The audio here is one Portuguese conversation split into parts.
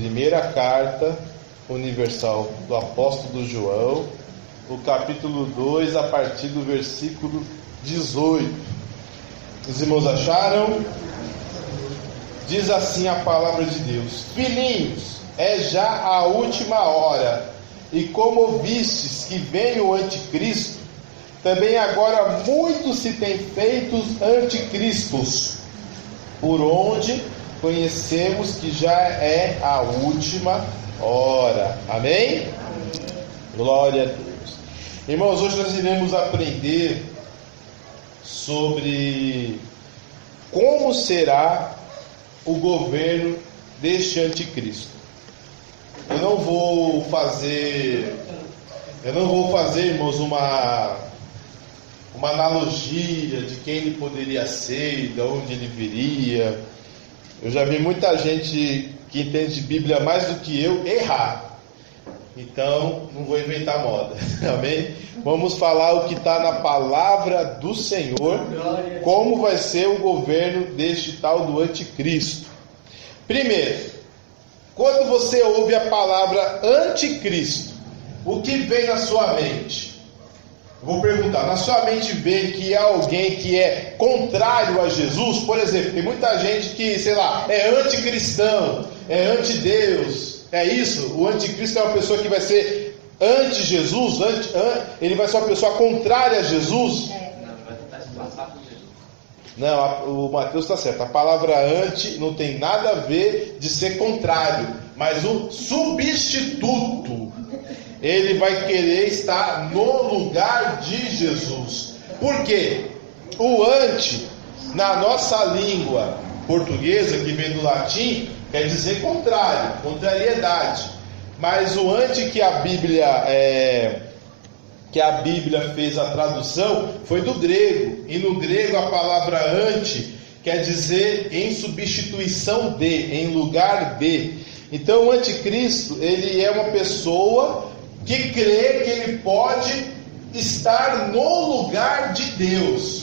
Primeira carta universal do apóstolo João, o capítulo 2, a partir do versículo 18. Os irmãos acharam? Diz assim a palavra de Deus: Filhinhos, é já a última hora, e como vistes que vem o anticristo, também agora muitos se têm feitos anticristos, por onde conhecemos que já é a última hora. Amém? Glória a Deus. Irmãos, hoje nós iremos aprender sobre como será o governo deste anticristo. Eu não vou fazer, irmãos, uma analogia de quem ele poderia ser, de onde ele viria. Eu já vi muita gente que entende de Bíblia mais do que eu errar. Então, não vou inventar moda. Amém? Vamos falar o que está na palavra do Senhor, como vai ser o governo deste tal do anticristo. Primeiro, quando você ouve a palavra anticristo, o que vem na sua mente? Vou perguntar, na sua mente vem que é alguém que é contrário a Jesus? Por exemplo, tem muita gente que, é anticristão, é antideus, é isso? O anticristo é uma pessoa que vai ser anti-Jesus, ele vai ser uma pessoa contrária a Jesus? Não, vai tentar se passar por Jesus. Não, o Mateus está certo, a palavra anti não tem nada a ver de ser contrário, mas o substituto. Ele vai querer estar no lugar de Jesus. Por quê? O anti, na nossa língua portuguesa, que vem do latim, quer dizer contrário, contrariedade. Mas o anti que a Bíblia fez a tradução foi do grego. E no grego a palavra anti quer dizer em substituição de, em lugar de. Então o anticristo, ele é uma pessoa que crê que ele pode estar no lugar de Deus,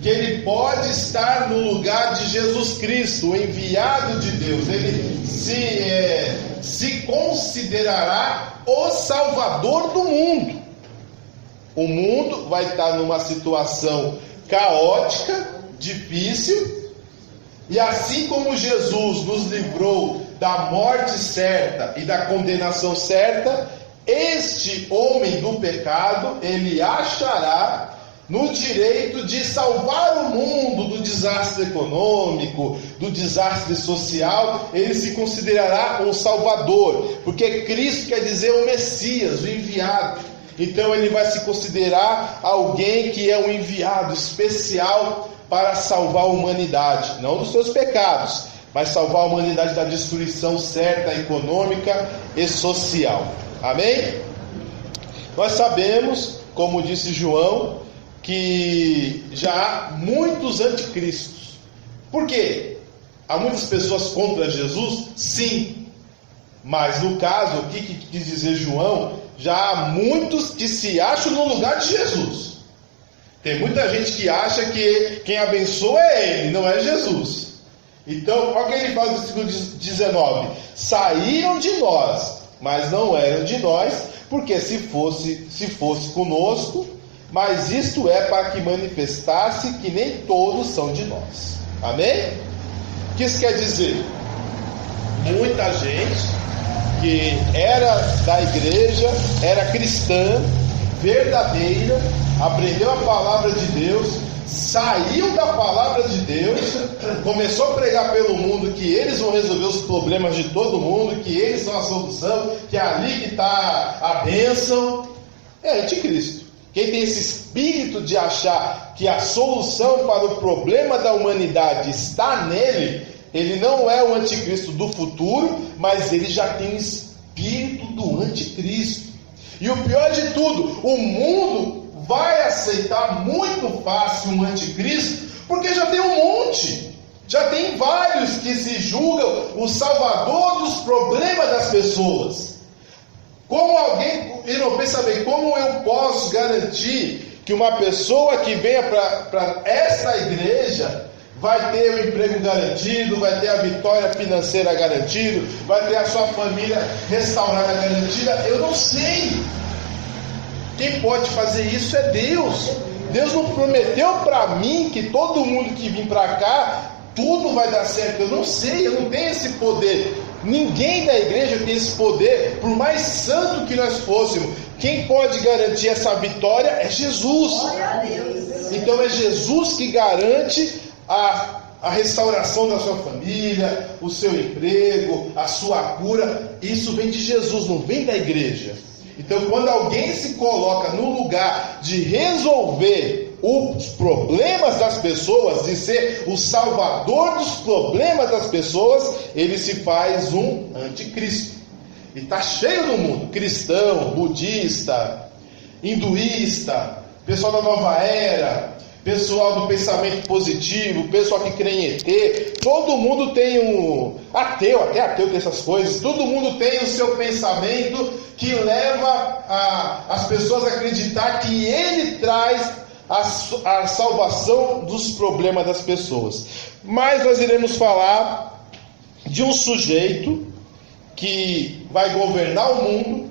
que ele pode estar no lugar de Jesus Cristo, o enviado de Deus. Ele se considerará o Salvador do mundo. O mundo vai estar numa situação caótica, difícil, e assim como Jesus nos livrou da morte certa e da condenação certa, este homem do pecado, ele achará no direito de salvar o mundo do desastre econômico, do desastre social. Ele se considerará um salvador, porque Cristo quer dizer o Messias, o enviado. Então ele vai se considerar alguém que é um enviado especial para salvar a humanidade, não dos seus pecados, mas salvar a humanidade da destruição certa, econômica e social. Amém? Nós sabemos, como disse João, que já há muitos anticristos. Por quê? Há muitas pessoas contra Jesus? Sim. Mas no caso aqui que quis dizer João, já há muitos que se acham no lugar de Jesus. Tem muita gente que acha que quem abençoa é ele, não é Jesus. Então, olha o que ele fala no versículo 19: saíram de nós, mas não eram de nós, porque se fosse conosco, mas isto é para que manifestasse que nem todos são de nós. Amém? O que isso quer dizer? Muita gente que era da igreja, era cristã, verdadeira, aprendeu a palavra de Deus, saiu da palavra de Deus, começou a pregar pelo mundo que eles vão resolver os problemas de todo mundo, que eles são a solução, que é ali que está a bênção. É anticristo. Quem tem esse espírito de achar que a solução para o problema da humanidade está nele, ele não é o anticristo do futuro, mas ele já tem o espírito do anticristo. E o pior de tudo, o mundo vai aceitar muito fácil um anticristo, porque já tem um monte, já tem vários que se julgam o salvador dos problemas das pessoas. Como alguém, irmão, pensa bem, como eu posso garantir que uma pessoa que venha para essa igreja vai ter o emprego garantido, vai ter a vitória financeira garantida, vai ter a sua família restaurada garantida. Eu não sei. Quem pode fazer isso é Deus. Deus não prometeu para mim que todo mundo que vir para cá, tudo vai dar certo. Eu não sei, eu não tenho esse poder. Ninguém da igreja tem esse poder, por mais santo que nós fôssemos. Quem pode garantir essa vitória é Jesus. Então é Jesus que garante a restauração da sua família, o seu emprego, a sua cura. Isso vem de Jesus, não vem da igreja. Então, quando alguém se coloca no lugar de resolver os problemas das pessoas, de ser o salvador dos problemas das pessoas, ele se faz um anticristo. E está cheio no mundo, cristão, budista, hinduísta, pessoal da nova era, pessoal do pensamento positivo, pessoal que crê em ET, todo mundo tem um ateu, até ateu tem essas coisas, todo mundo tem o seu pensamento que leva as pessoas a acreditar que ele traz a salvação dos problemas das pessoas. Mas nós iremos falar de um sujeito que vai governar o mundo,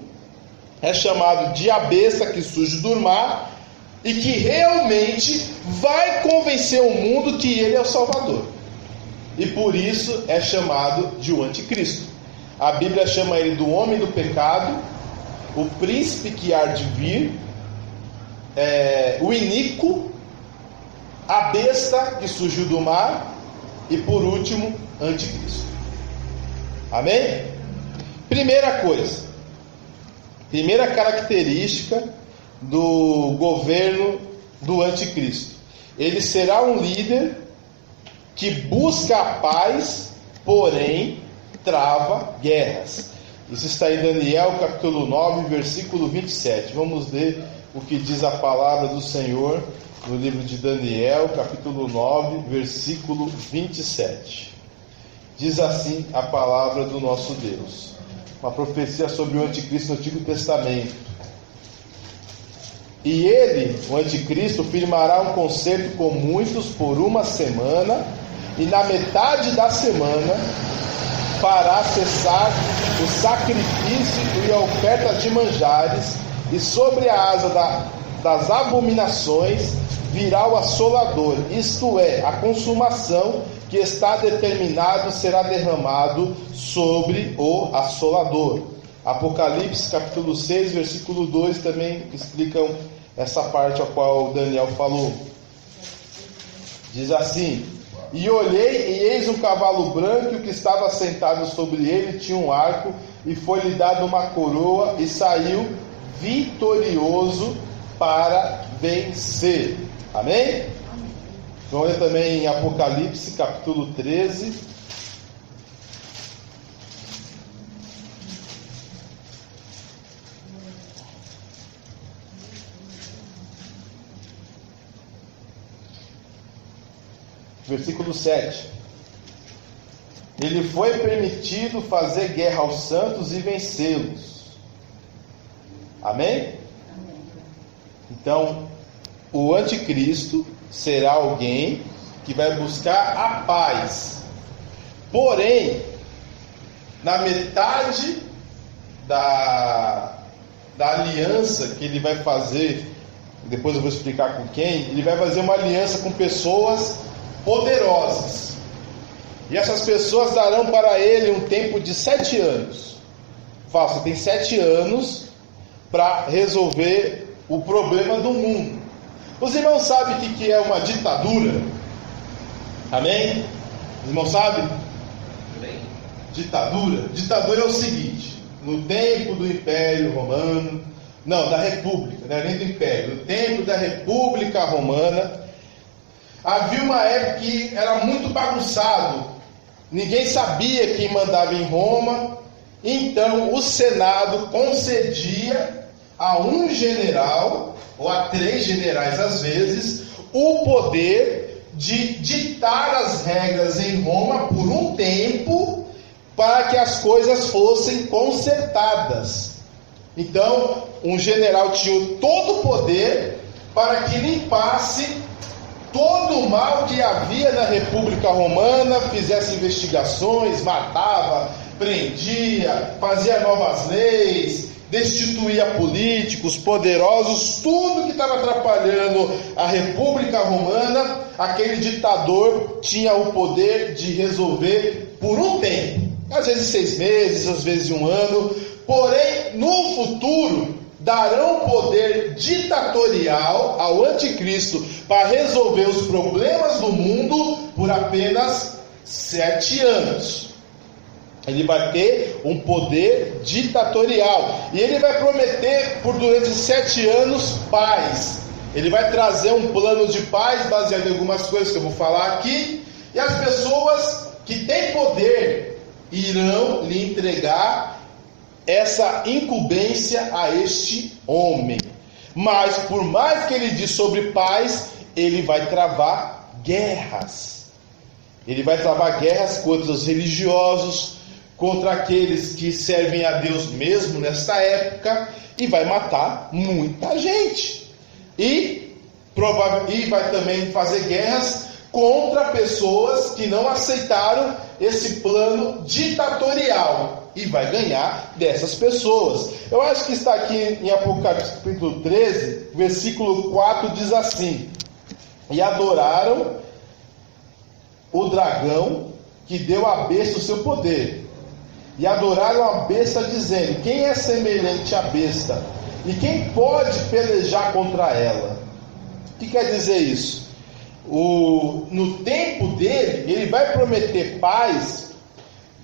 é chamado de a besta que surge do mar, e que realmente vai convencer o mundo que ele é o Salvador. E por isso é chamado de o anticristo. A Bíblia chama ele do homem do pecado, o príncipe que há de vir, o iníquo, a besta que surgiu do mar e por último, anticristo. Amém? Primeira coisa, primeira característica do governo do anticristo: ele será um líder que busca a paz, porém trava guerras. Isso está em Daniel capítulo 9, versículo 27. Vamos ler o que diz a palavra do Senhor no livro de Daniel, capítulo 9, versículo 27. Diz assim a palavra do nosso Deus, uma profecia sobre o anticristo no Antigo Testamento. E ele, o anticristo, firmará um concerto com muitos por uma semana, e na metade da semana fará cessar o sacrifício e a oferta de manjares, e sobre a asa das abominações virá o assolador, isto é, a consumação que está determinado será derramado sobre o assolador. Apocalipse capítulo 6, versículo 2 também explicam essa parte a qual Daniel falou. Diz assim: e olhei, e eis um cavalo branco, e o que estava sentado sobre ele tinha um arco, e foi-lhe dada uma coroa, e saiu vitorioso para vencer. Amém? Vamos ler também em Apocalipse capítulo 13, versículo 7. Ele foi permitido fazer guerra aos santos e vencê-los. Amém? Então, o anticristo será alguém que vai buscar a paz. Porém, na metade da aliança que ele vai fazer, depois eu vou explicar com quem, ele vai fazer uma aliança com pessoas poderosas. E essas pessoas darão para ele um tempo de 7 anos. Fala, você tem 7 anos para resolver o problema do mundo. Os irmãos sabem o que é uma ditadura? Amém? Os irmãos sabem? Ditadura? Ditadura é o seguinte: no tempo do Império Romano, não, da República, não é nem do Império, no tempo da República Romana, havia uma época que era muito bagunçado, ninguém sabia quem mandava em Roma, então o Senado concedia a um general, ou a 3 generais às vezes, o poder de ditar as regras em Roma por um tempo, para que as coisas fossem consertadas. Então, um general tinha todo o poder para que limpasse todo o mal que havia na República Romana, fizesse investigações, matava, prendia, fazia novas leis, destituía políticos, poderosos, tudo que estava atrapalhando a República Romana, aquele ditador tinha o poder de resolver por um tempo, às vezes 6 meses, às vezes 1 ano, porém no futuro darão poder ditatorial ao anticristo para resolver os problemas do mundo por apenas 7 anos. Ele vai ter um poder ditatorial. E ele vai prometer por durante 7 anos paz. Ele vai trazer um plano de paz baseado em algumas coisas que eu vou falar aqui. E as pessoas que têm poder irão lhe entregar essa incumbência a este homem. Mas por mais que ele diz sobre paz, ele vai travar guerras. Ele vai travar guerras contra os religiosos, contra aqueles que servem a Deus mesmo nesta época, e vai matar muita gente. E vai também fazer guerras contra pessoas que não aceitaram esse plano ditatorial, e vai ganhar dessas pessoas. Eu acho que está aqui em Apocalipse capítulo 13, versículo 4, diz assim: e adoraram o dragão que deu à besta o seu poder, e adoraram a besta, dizendo: quem é semelhante à besta? E quem pode pelejar contra ela? O que quer dizer isso? No tempo dele, ele vai prometer paz,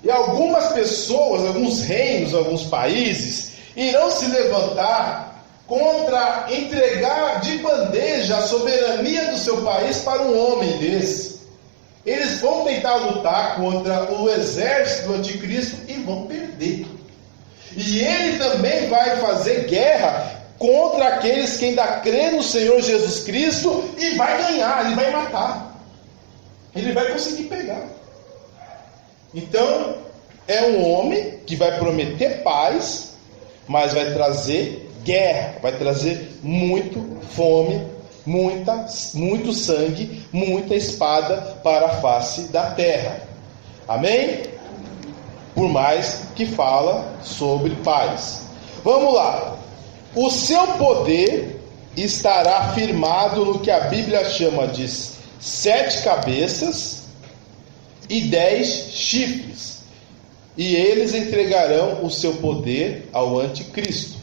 e algumas pessoas, alguns reinos, alguns países irão se levantar contra entregar de bandeja a soberania do seu país para um homem desse. Eles vão tentar lutar contra o exército do anticristo e vão perder. E ele também vai fazer guerra contra aqueles que ainda crêem no Senhor Jesus Cristo e vai ganhar, ele vai matar. Ele vai conseguir pegar. Então, é um homem que vai prometer paz, mas vai trazer guerra, vai trazer muito fome, muito sangue, muita espada para a face da terra. Amém? Por mais que fala sobre paz. Vamos lá. O seu poder estará firmado no que a Bíblia chama de 7 cabeças e 10 chifres, e eles entregarão o seu poder ao anticristo.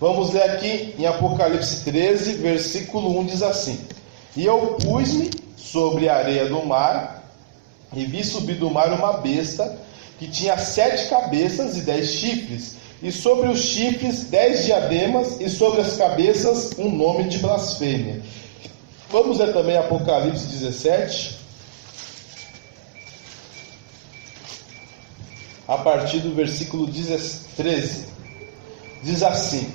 Vamos ler aqui em Apocalipse 13, versículo 1, diz assim: e eu pus-me sobre a areia do mar, e vi subir do mar uma besta, que tinha 7 cabeças e 10 chifres, e sobre os chifres 10 diademas, e sobre as cabeças um nome de blasfêmia. Vamos ler também Apocalipse 17, a partir do versículo 13. Diz assim,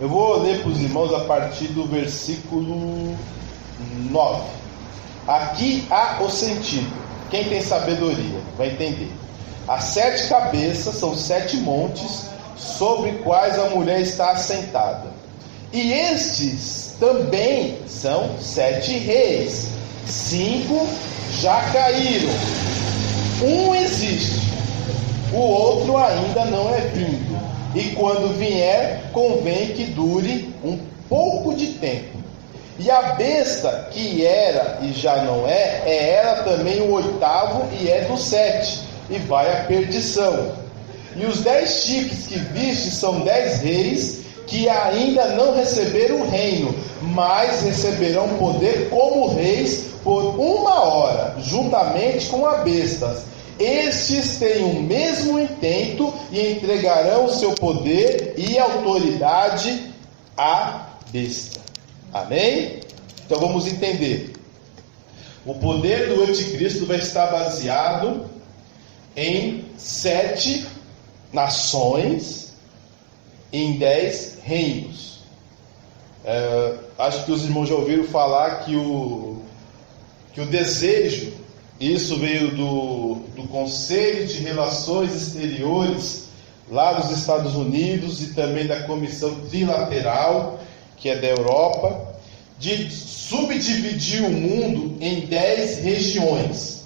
eu vou ler para os irmãos a partir do versículo 9. Aqui há o sentido. Quem tem sabedoria vai entender. As 7 cabeças são 7 montes sobre quais a mulher está assentada. E estes também são 7 reis. 5 já caíram. Um existe, o outro ainda não é vindo. E quando vier, convém que dure um pouco de tempo. E a besta que era e já não é ela também o 8º e é do 7, e vai à perdição. E os 10 chifres que viste são 10 reis que ainda não receberam o reino, mas receberão poder como reis por 1 hora, juntamente com a besta. Estes têm o mesmo intento e entregarão o seu poder e autoridade à besta. Amém? Então vamos entender. O poder do anticristo vai estar baseado em 7 nações, em 10 reinos. Acho que os irmãos já ouviram falar que o desejo, isso veio do Conselho de Relações Exteriores lá dos Estados Unidos e também da Comissão Trilateral, que é da Europa, de subdividir o mundo em 10 regiões.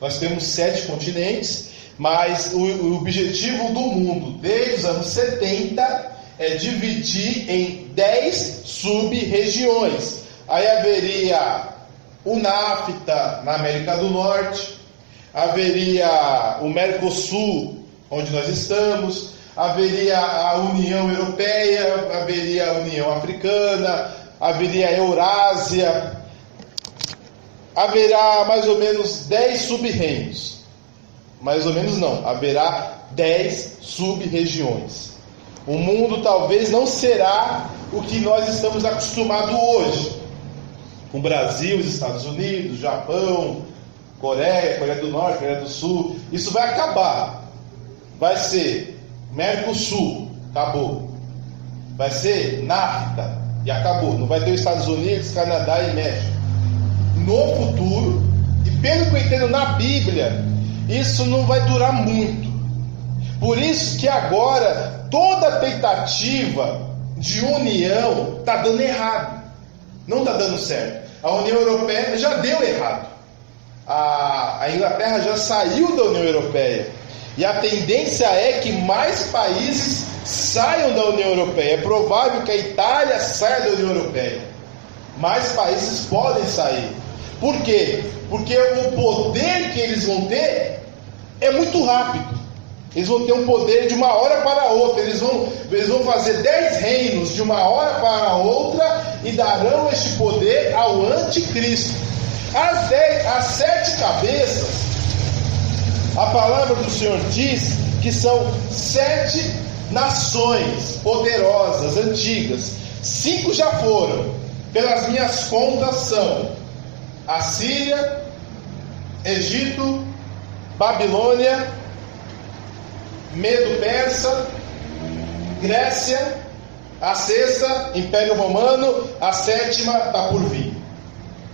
Nós temos 7 continentes, mas o objetivo do mundo desde os anos 70 é dividir em 10 sub-regiões. Aí haveria o NAFTA na América do Norte, haveria o Mercosul, onde nós estamos, haveria a União Europeia, haveria a União Africana, haveria a Eurásia, haverá mais ou menos 10 sub-reinos. Mais ou menos não, haverá 10 sub-regiões. O mundo talvez não será o que nós estamos acostumados hoje. Com o Brasil, os Estados Unidos, Japão, Coreia do Norte, Coreia do Sul. Isso vai acabar. Vai ser Mercosul, acabou. Vai ser NAFTA, e acabou. Não vai ter os Estados Unidos, Canadá e México. No futuro, e pelo que eu entendo na Bíblia, isso não vai durar muito. Por isso que agora toda tentativa de união está dando errado. Não está dando certo. A União Europeia já deu errado. A Inglaterra já saiu da União Europeia. E a tendência é que mais países saiam da União Europeia. É provável que a Itália saia da União Europeia. Mais países podem sair. Por quê? Porque o poder que eles vão ter é muito rápido. Eles vão ter um poder de uma hora para outra. Eles vão fazer 10 reinos de uma hora para outra e darão este poder ao anticristo. As 7 cabeças, a palavra do Senhor diz que são 7 nações poderosas, antigas. 5 já foram. Pelas minhas contas são Assíria, Egito, Babilônia, Medo-Persa, Grécia, a 6ª, Império Romano, a 7ª está por vir.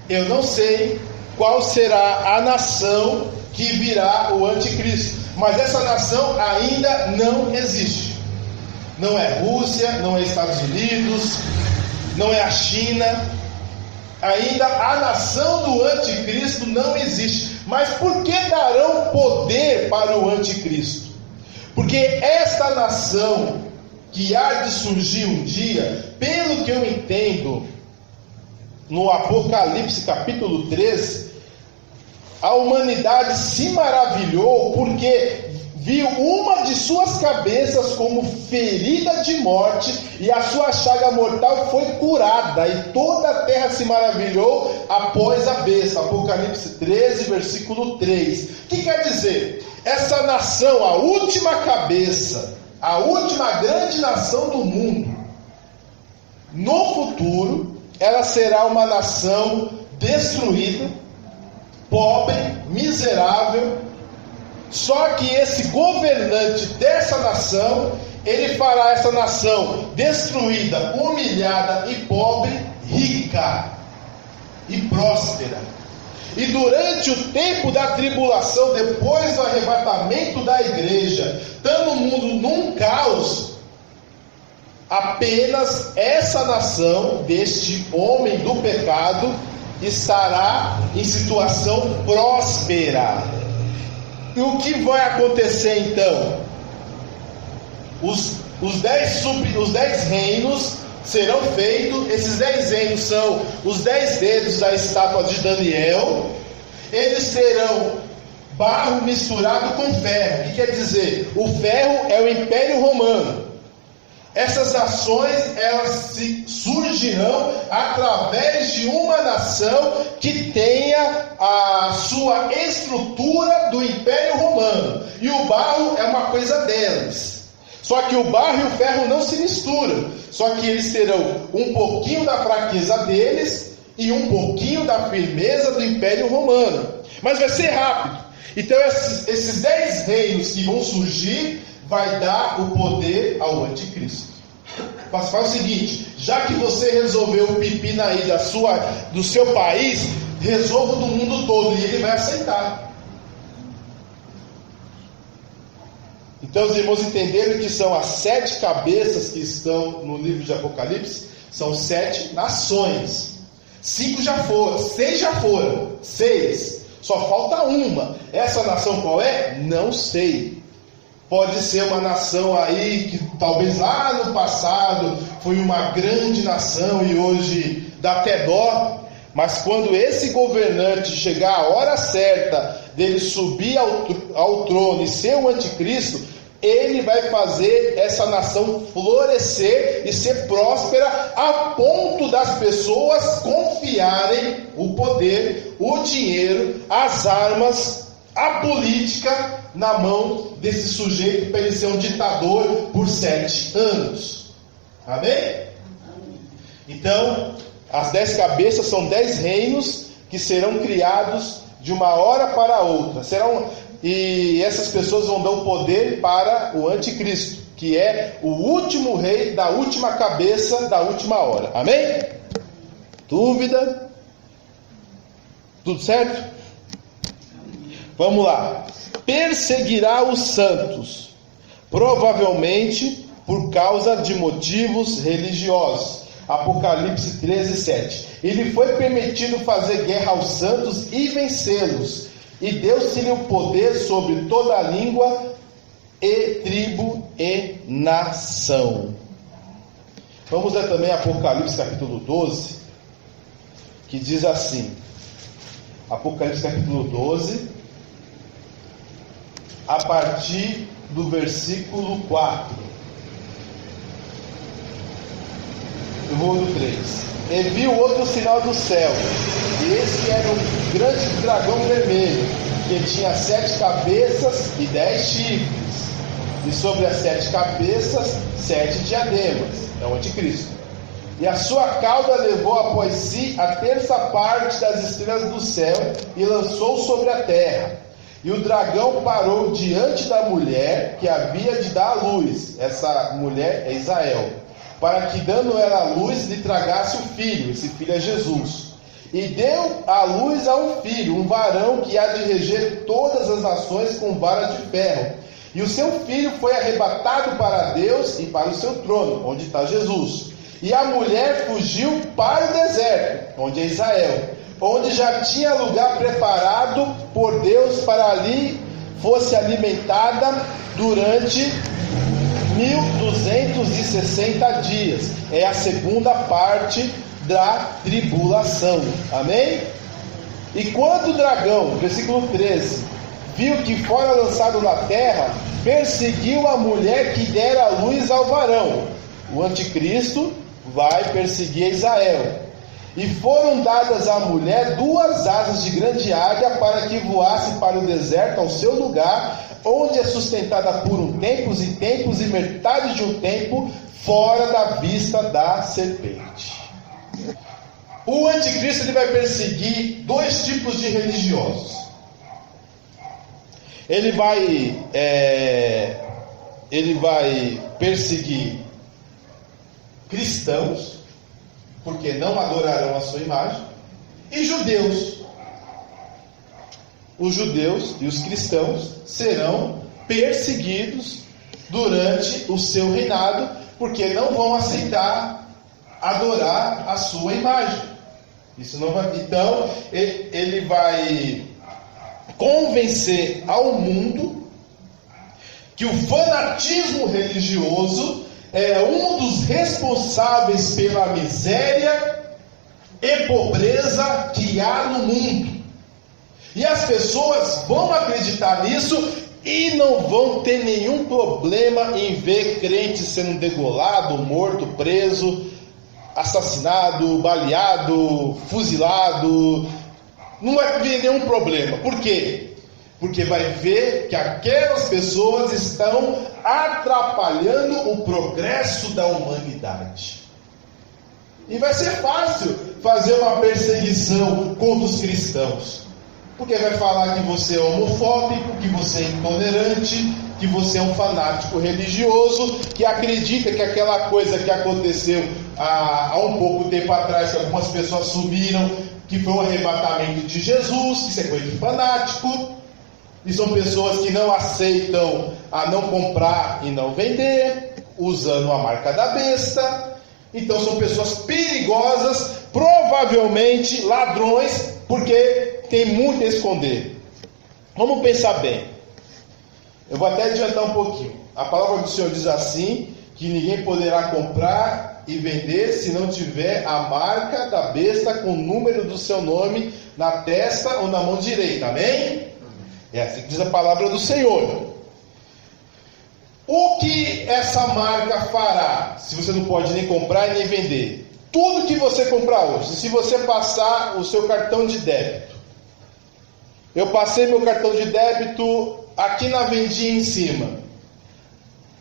Eu não sei qual será a nação que virá o anticristo, mas essa nação ainda não existe. Não é Rússia, não é Estados Unidos, não é a China. Ainda a nação do anticristo não existe. Mas por que darão poder para o anticristo? Porque esta nação que há de surgir um dia, pelo que eu entendo, no Apocalipse capítulo 13, a humanidade se maravilhou porque viu uma de suas cabeças como ferida de morte e a sua chaga mortal foi curada, e toda a terra se maravilhou após a besta. Apocalipse 13, versículo 3. O que quer dizer? Essa nação, a última cabeça, a última grande nação do mundo, no futuro, ela será uma nação destruída, pobre, miserável. Só que esse governante dessa nação, ele fará essa nação destruída, humilhada e pobre, rica e próspera. E durante o tempo da tribulação, depois do arrebatamento da igreja, estando o mundo num caos, apenas essa nação deste homem do pecado estará em situação próspera. E o que vai acontecer então? Os 10 reinos serão feitos. Esses 10 reinos são os 10 dedos da estátua de Daniel. Eles terão barro misturado com ferro. O que quer dizer? O ferro é o Império Romano. Essas nações, elas surgirão através de uma nação que tenha a sua estrutura do Império Romano. E o barro é uma coisa deles. Só que o barro e o ferro não se misturam. Só que eles terão um pouquinho da fraqueza deles e um pouquinho da firmeza do Império Romano. Mas vai ser rápido. Então esses 10 reinos que vão surgir vai dar o poder ao anticristo. Faz o seguinte: já que você resolveu o pepino aí do seu país, resolva do mundo todo, e ele vai aceitar. Então os irmãos entenderam que são as 7 cabeças que estão no livro de Apocalipse, são 7 nações. 5 já foram, 6 já foram, 6. Só falta uma. Essa nação qual é? Não sei. Pode ser uma nação aí que talvez lá no passado foi uma grande nação e hoje dá até dó. Mas quando esse governante chegar a hora certa dele subir ao trono e ser o anticristo, ele vai fazer essa nação florescer e ser próspera a ponto das pessoas confiarem o poder, o dinheiro, as armas, a política na mão desse sujeito para ele ser um ditador por 7 anos. Amém? Então, as 10 cabeças são 10 reinos que serão criados de uma hora para outra. E essas pessoas vão dar o poder para o anticristo, que é o último rei da última cabeça da última hora. Amém? Dúvida? Tudo certo? Vamos lá. Perseguirá os santos, provavelmente por causa de motivos religiosos. Apocalipse 13:7. Ele foi permitido fazer guerra aos santos e vencê-los, e deu-se-lhe o poder sobre toda a língua e tribo e nação. Vamos ler também Apocalipse capítulo 12, que diz assim. Apocalipse capítulo 12, a partir do versículo 4. Eu vou no 3. E viu outro sinal do céu, e esse era um grande dragão vermelho, que tinha 7 cabeças e 10 chifres, e sobre as 7 cabeças 7 diademas, é o anticristo. E a sua cauda levou após si a terça parte das estrelas do céu e lançou sobre a terra. E o dragão parou diante da mulher que havia de dar à luz. Essa mulher é Israel, para que, dando ela a luz, lhe tragasse o filho. Esse filho é Jesus. E deu à luz a um filho, um varão que há de reger todas as nações com vara de ferro. E o seu filho foi arrebatado para Deus e para o seu trono, onde está Jesus. E a mulher fugiu para o deserto, onde é Israel, onde já tinha lugar preparado por Deus para ali fosse alimentada durante 1260 dias. É a segunda parte da tribulação. Amém? E quando o dragão, versículo 13, viu que fora lançado na terra, perseguiu a mulher que dera a luz ao varão. O anticristo vai perseguir Israel. E foram dadas à mulher 2 asas de grande águia para que voasse para o deserto, ao seu lugar, onde é sustentada por tempos e metade de um tempo, fora da vista da serpente. O anticristo ele vai perseguir 2 tipos de religiosos. Ele vai perseguir cristãos, porque não adorarão a sua imagem, e judeus. Os judeus e os cristãos serão perseguidos durante o seu reinado, porque não vão aceitar adorar a sua imagem. Isso não vai. Então, ele vai convencer ao mundo que o fanatismo religioso é um dos responsáveis pela miséria e pobreza que há no mundo. E as pessoas vão acreditar nisso e não vão ter nenhum problema em ver crente sendo degolado, morto, preso, assassinado, baleado, fuzilado. Não vai haver nenhum problema. Por quê? Porque vai ver que aquelas pessoas estão atrapalhando o progresso da humanidade. E vai ser fácil fazer uma perseguição contra os cristãos. Porque vai falar que você é homofóbico, que você é intolerante, que você é um fanático religioso, que acredita que aquela coisa que aconteceu há um pouco tempo atrás, que algumas pessoas subiram, que foi o arrebatamento de Jesus, que isso é coisa de fanático. E são pessoas que não aceitam a não comprar e não vender, usando a marca da besta. Então são pessoas perigosas, provavelmente ladrões, porque tem muito a esconder. Vamos pensar bem. Eu vou até adiantar um pouquinho. A palavra do Senhor diz assim, que ninguém poderá comprar e vender se não tiver a marca da besta com o número do seu nome na testa ou na mão direita. Amém? É assim que diz a palavra do Senhor. O que essa marca fará, se você não pode nem comprar e nem vender? Tudo que você comprar hoje, se você passar o seu cartão de débito, eu passei meu cartão de débito aqui na vendinha em cima,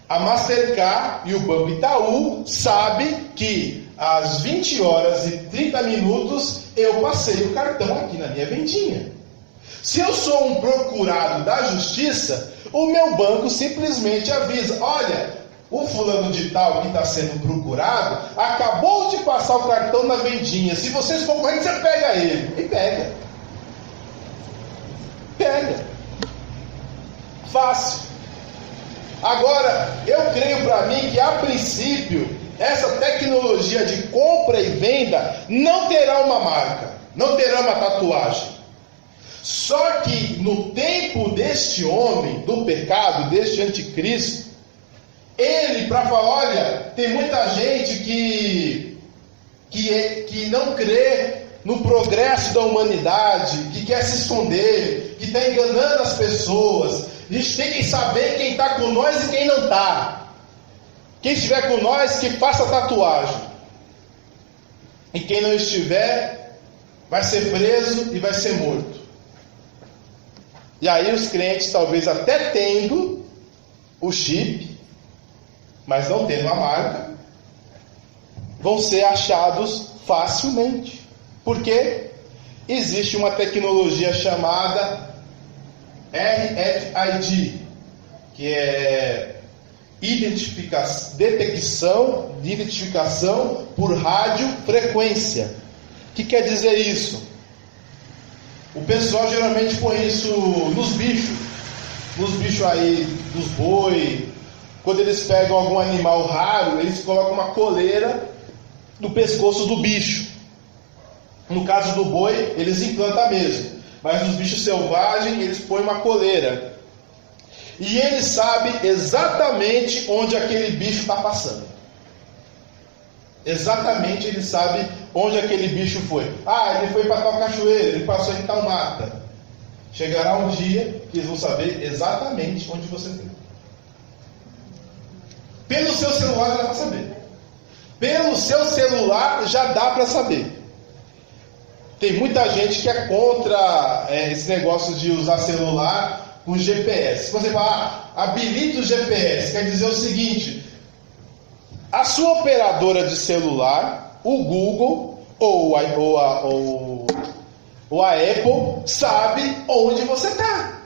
a Mastercard e o Banco Itaú sabem que às 20 horas e 30 minutos eu passei o cartão aqui na minha vendinha. Se eu sou um procurado da justiça, o meu banco simplesmente avisa: olha, o fulano de tal que está sendo procurado acabou de passar o cartão na vendinha. Se vocês for correndo, você pega ele. E pega. Pega. Fácil. Agora, eu creio para mim que a princípio, essa tecnologia de compra e venda não terá uma marca, não terá uma tatuagem. Só que no tempo deste homem, do pecado, deste anticristo, ele, para falar, olha, tem muita gente que não crê no progresso da humanidade, que quer se esconder, que está enganando as pessoas. A gente tem que saber quem está com nós e quem não está. Quem estiver com nós, que faça tatuagem. E quem não estiver, vai ser preso e vai ser morto. E aí os crentes, talvez até tendo o chip, mas não tendo a marca, vão ser achados facilmente. Por quê? Existe uma tecnologia chamada RFID, que é detecção de identificação por radiofrequência. O que quer dizer isso? O pessoal geralmente põe isso nos bichos aí, dos boi. Quando eles pegam algum animal raro, eles colocam uma coleira no pescoço do bicho. No caso do boi, eles implantam mesmo. Mas nos bichos selvagens, eles põem uma coleira. E eles sabem exatamente onde aquele bicho está passando. Exatamente, eles sabem onde aquele bicho foi. Ah, ele foi para tal cachoeira, ele passou em tal mata. Chegará um dia que eles vão saber exatamente onde você foi. Pelo seu celular já dá para saber. Pelo seu celular já dá para saber. Tem muita gente que é contra esse negócio de usar celular com GPS. Se você falar, habilita o GPS, quer dizer o seguinte: a sua operadora de celular, o Google ou a Apple, sabe onde você está.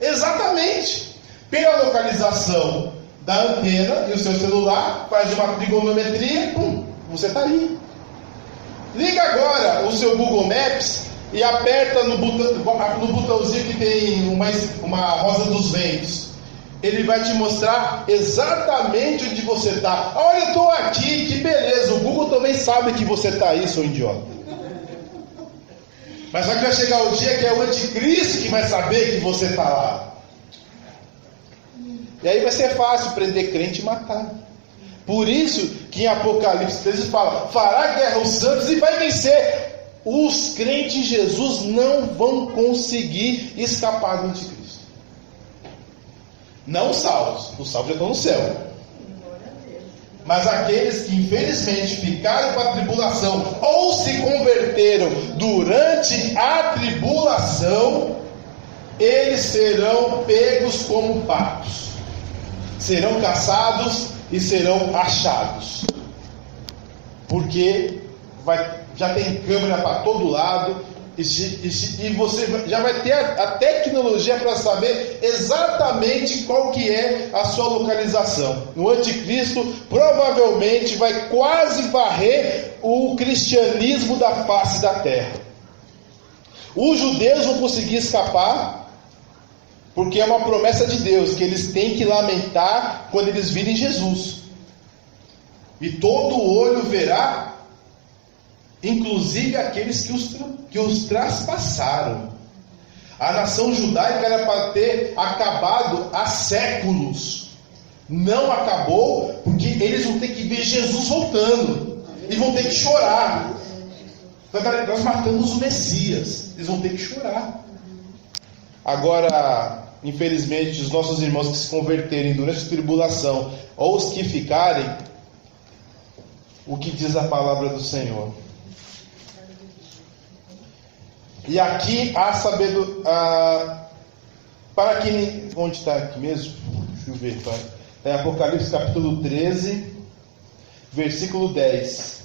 Exatamente. Pela localização da antena e o seu celular, faz uma trigonometria, você está ali. Liga agora o seu Google Maps e aperta no botãozinho que tem uma rosa dos ventos. Ele vai te mostrar exatamente onde você está. Olha, eu estou aqui, que beleza. O Google também sabe que você está aí, seu idiota. Mas só que vai chegar o dia que é o anticristo que vai saber que você está lá. E aí vai ser fácil prender crente e matar. Por isso que em Apocalipse 13 fala: fará guerra aos santos e vai vencer. Os crentes em Jesus não vão conseguir escapar do anticristo. Não os salvos já estão no céu. Mas aqueles que infelizmente ficaram para a tribulação ou se converteram durante a tribulação, eles serão pegos como patos. Serão caçados e serão achados. Porque já tem câmera para todo lado. E você já vai ter a tecnologia para saber exatamente qual que é a sua localização. O anticristo provavelmente vai quase varrer o cristianismo da face da terra. Os judeus vão conseguir escapar, porque é uma promessa de Deus que eles têm que lamentar quando eles virem Jesus. e todo olho verá, inclusive aqueles que os traspassaram. A nação judaica era para ter acabado há séculos. Não acabou, porque eles vão ter que ver Jesus voltando. E vão ter que chorar. Nós matamos o Messias. Eles vão ter que chorar. Agora, infelizmente, os nossos irmãos que se converterem durante a tribulação, ou os que ficarem, o que diz a palavra do Senhor? E aqui há sabedoria. Para que. Onde está aqui mesmo? Deixa eu ver. É Apocalipse capítulo 13, versículo 10.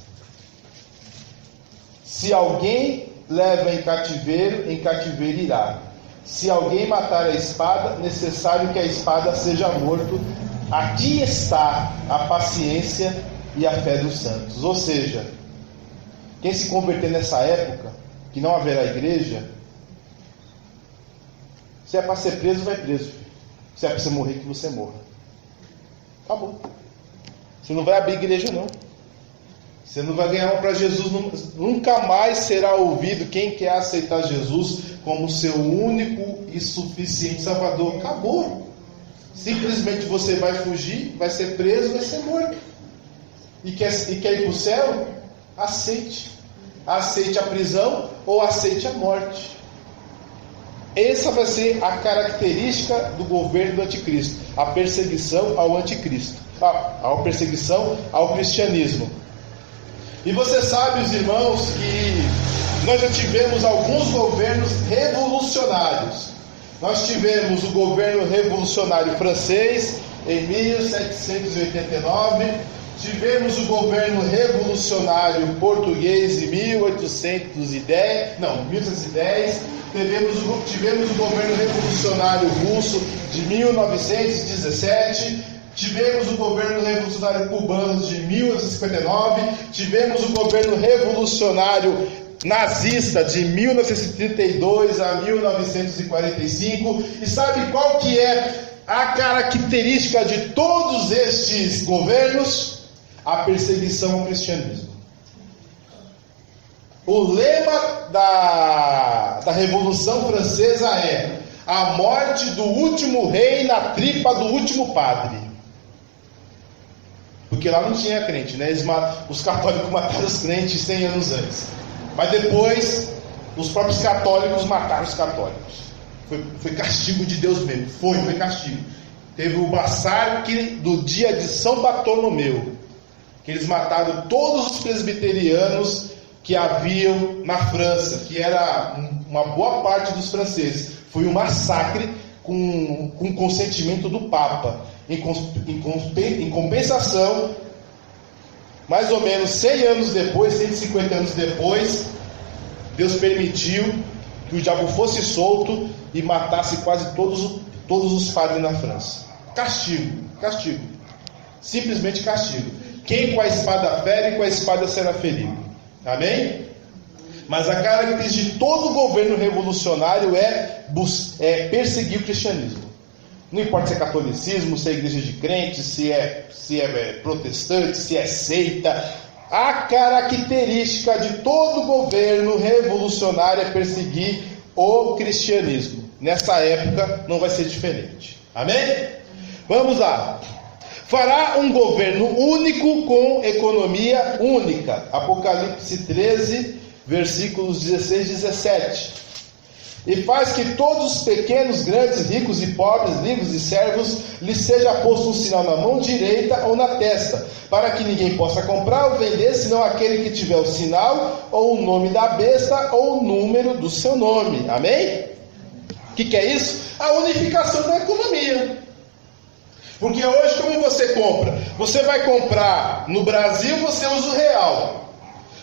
Se alguém leva em cativeiro irá. Se alguém matar a espada, necessário que a espada seja morto. Aqui está a paciência e a fé dos santos. Ou seja, quem se converter nessa época, que não haverá igreja, se é para ser preso, vai preso. Se é para você morrer, que você morra. Acabou. Você não vai abrir igreja, não. Você não vai ganhar uma para Jesus. Nunca mais será ouvido quem quer aceitar Jesus como seu único e suficiente Salvador. Acabou. Simplesmente você vai fugir, vai ser preso, vai ser morto. E quer ir para o céu? Aceite. Aceite a prisão ou aceite a morte. Essa vai ser a característica do governo do anticristo. A perseguição ao anticristo. A perseguição ao cristianismo. E você sabe, os irmãos, que nós já tivemos alguns governos revolucionários. Nós tivemos o governo revolucionário francês em 1789. Tivemos o governo revolucionário português em 1810. Tivemos o governo revolucionário russo de 1917. Tivemos o governo revolucionário cubano de 1859. Tivemos o governo revolucionário nazista de 1932 a 1945. E sabe qual que é a característica de todos estes governos? A perseguição ao cristianismo. O lema da Revolução Francesa é: a morte do último rei na tripa do último padre. Porque lá não tinha crente, né? Os católicos mataram os crentes 100 anos antes. Mas depois, os próprios católicos mataram os católicos. Foi castigo de Deus mesmo. Foi castigo. Teve o massacre do dia de São Bartolomeu, que eles mataram todos os presbiterianos que haviam na França, que era uma boa parte dos franceses. Foi um massacre com consentimento do Papa. Em compensação, mais ou menos 100 anos depois, 150 anos depois, Deus permitiu que o diabo fosse solto e matasse quase todos os padres na França. Castigo. Simplesmente castigo. Quem com a espada fere, com a espada será ferido. Amém? Mas a característica de todo governo revolucionário é perseguir o cristianismo. Não importa se é catolicismo, se é igreja de crentes, se é protestante, se é seita. A característica de todo governo revolucionário é perseguir o cristianismo. Nessa época não vai ser diferente. Amém? Vamos lá. Fará um governo único com economia única. Apocalipse 13, versículos 16 e 17. E faz que todos os pequenos, grandes, ricos e pobres, livres e servos, lhes seja posto um sinal na mão direita ou na testa, para que ninguém possa comprar ou vender, senão aquele que tiver o sinal, ou o nome da besta, ou o número do seu nome. Amém? O que é isso? A unificação da economia. Porque hoje, como você compra? Você vai comprar no Brasil, você usa o real.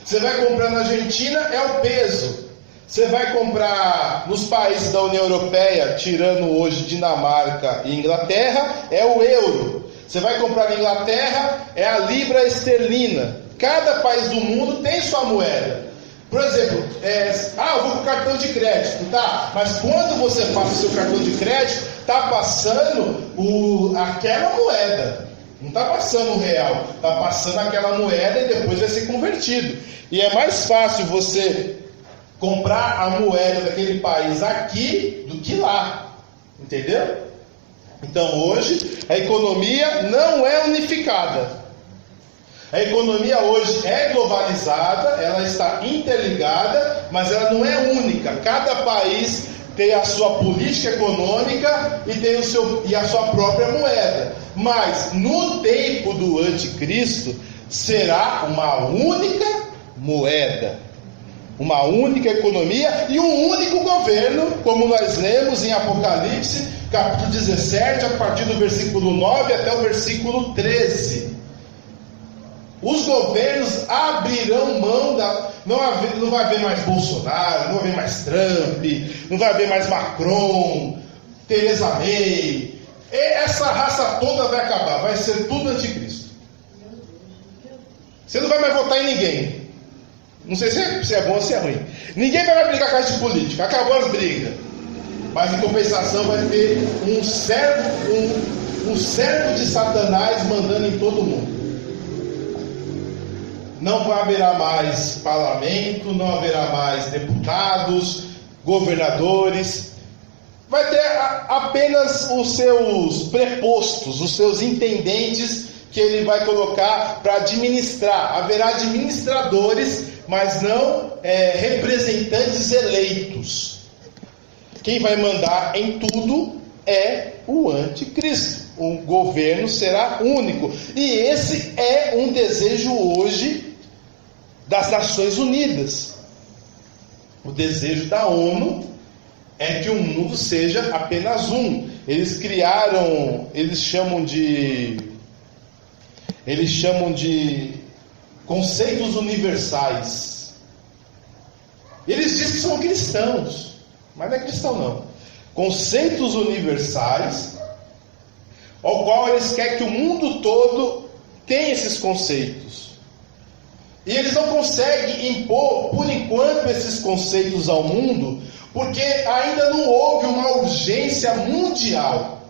Você vai comprar na Argentina, é o peso. Você vai comprar nos países da União Europeia, tirando hoje Dinamarca e Inglaterra, é o euro. Você vai comprar na Inglaterra, é a libra esterlina. Cada país do mundo tem sua moeda. Por exemplo, eu vou com cartão de crédito, tá? Mas quando você passa o seu cartão de crédito, tá passando aquela moeda. Não está passando o real, está passando aquela moeda e depois vai ser convertido. E é mais fácil você comprar a moeda daquele país aqui do que lá. Entendeu? Então hoje a economia não é unificada. A economia hoje é globalizada, ela está interligada, mas ela não é única. Cada país tem a sua política econômica e tem a sua própria moeda. Mas no tempo do anticristo será uma única moeda, uma única economia e um único governo, como nós lemos em Apocalipse, capítulo 17, a partir do versículo 9 até o versículo 13. Os governos abrirão mão não vai haver mais Bolsonaro, não vai haver mais Trump, não vai haver mais Macron, Theresa May. Essa raça toda vai acabar, vai ser tudo anticristo. Você não vai mais votar em ninguém. Não sei se é bom ou se é ruim. Ninguém vai mais brigar com a gente de política, acabou as brigas. Mas em compensação vai ter um servo de Satanás mandando em todo mundo. Não haverá mais parlamento, não haverá mais deputados, governadores. Vai ter apenas os seus prepostos, os seus intendentes que ele vai colocar para administrar. Haverá administradores, mas não representantes eleitos. Quem vai mandar em tudo é o anticristo. O governo será único. E esse é um desejo hoje das Nações Unidas. O desejo da ONU é que o mundo seja apenas um. Eles criaram, eles chamam de conceitos universais. Eles dizem que são cristãos, mas não é cristão não. Conceitos universais, ao qual eles querem que o mundo todo tenha esses conceitos. E eles não conseguem impor, por enquanto, esses conceitos ao mundo, porque ainda não houve uma urgência mundial.